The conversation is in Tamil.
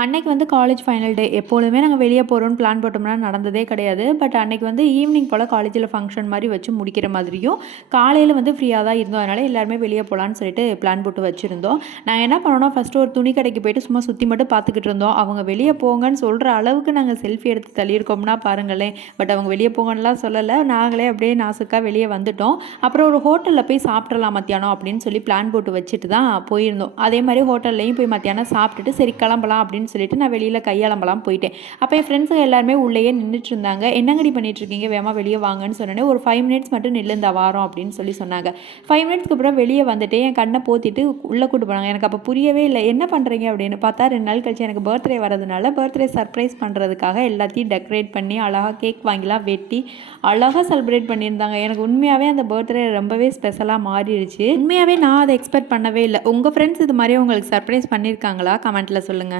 அன்னைக்கு வந்து காலேஜ் ஃபைனல் டே. எப்பொழுதுமே நாங்கள் வெளியே போகிறோன்னு பிளான் போட்டோம்னா நடந்ததே கிடையாது. பட் அன்னைக்கு வந்து ஈவினிங் போல் காலேஜில் ஃபங்க்ஷன் மாதிரி வச்சு முடிக்கிற மாதிரியும், காலையில் வந்து ஃப்ரீயாக தான் இருந்தோம். அதனால் எல்லாருமே வெளியே போகலான்னு சொல்லிட்டு பிளான் போட்டு வச்சுருந்தோம். நாங்கள் என்ன பண்ணோம்னா, ஃபஸ்ட்டு ஒரு துணி கடைக்கு போயிட்டு சும்மா சுற்றி மட்டும் பார்த்துக்கிட்டு இருந்தோம். அவங்க வெளியே போங்கன்னு சொல்கிற அளவுக்கு நாங்கள் செல்ஃபி எடுத்து தள்ளியிருக்கோம்னா பாருங்களேன். பட் அவங்க வெளியே போங்கன்னுலாம் சொல்லலை. நாங்களே அப்படியே நாசுக்காக வெளியே வந்துட்டோம். அப்புறம் ஒரு ஹோட்டலில் போய் சாப்பிட்றலாம் மத்தியானம் அப்படின்னு சொல்லி பிளான் போட்டு வச்சுட்டு தான் போயிருந்தோம். அதே மாதிரி ஹோட்டல்லையும் போய் மத்தியானம் சாப்பிட்டுட்டு சரி கிளம்பலாம் அப்படின்னு சொல்லிட்டு நான் வெளியில் கையாளம்பலாம் போயிட்டேன். அப்போ என் ஃப்ரெண்ட்ஸுங்க எல்லாருமே உள்ளேயே நின்றுட்டு இருந்தாங்க. என்னங்கடி பண்ணிட்டு இருக்கீங்க, வேகமாக வெளியே வாங்கன்னு சொன்னோன்னே ஒரு 5 மினிட்ஸ் மட்டும் நில்லுந்த வாரம் அப்படின்னு சொன்னாங்க. 5 மினிட்ஸ்க்கு அப்புறம் வெளியே வந்துட்டு என் கண்ணை போத்திட்டு உள்ளே கூட்டு போனாங்க. எனக்கு அப்போ புரியவே இல்லை என்ன பண்ணுறீங்க அப்படின்னு. பார்த்தா 2 நாள் கழிச்சு எனக்கு பர்த்டே வரதுனால பர்த்டே சர்ப்ரைஸ் பண்ணுறதுக்காக எல்லாத்தையும் டெக்கரேட் பண்ணி அழகாக கேக் வாங்கிலாம் வெட்டி அழகாக செலிப்ரேட் பண்ணியிருந்தாங்க. எனக்கு உண்மையாகவே அந்த பர்த்டே ரொம்பவே ஸ்பெஷலாக மாறிடுச்சு. உண்மையாகவே நான் அதை எக்ஸ்பெக்ட் பண்ணவே இல்லை. உங்கள் ஃப்ரெண்ட்ஸ் இது மாதிரி உங்களுக்கு சர்ப்ரைஸ் பண்ணியிருக்காங்களா? கமெண்ட்டில் சொல்லுங்கள்.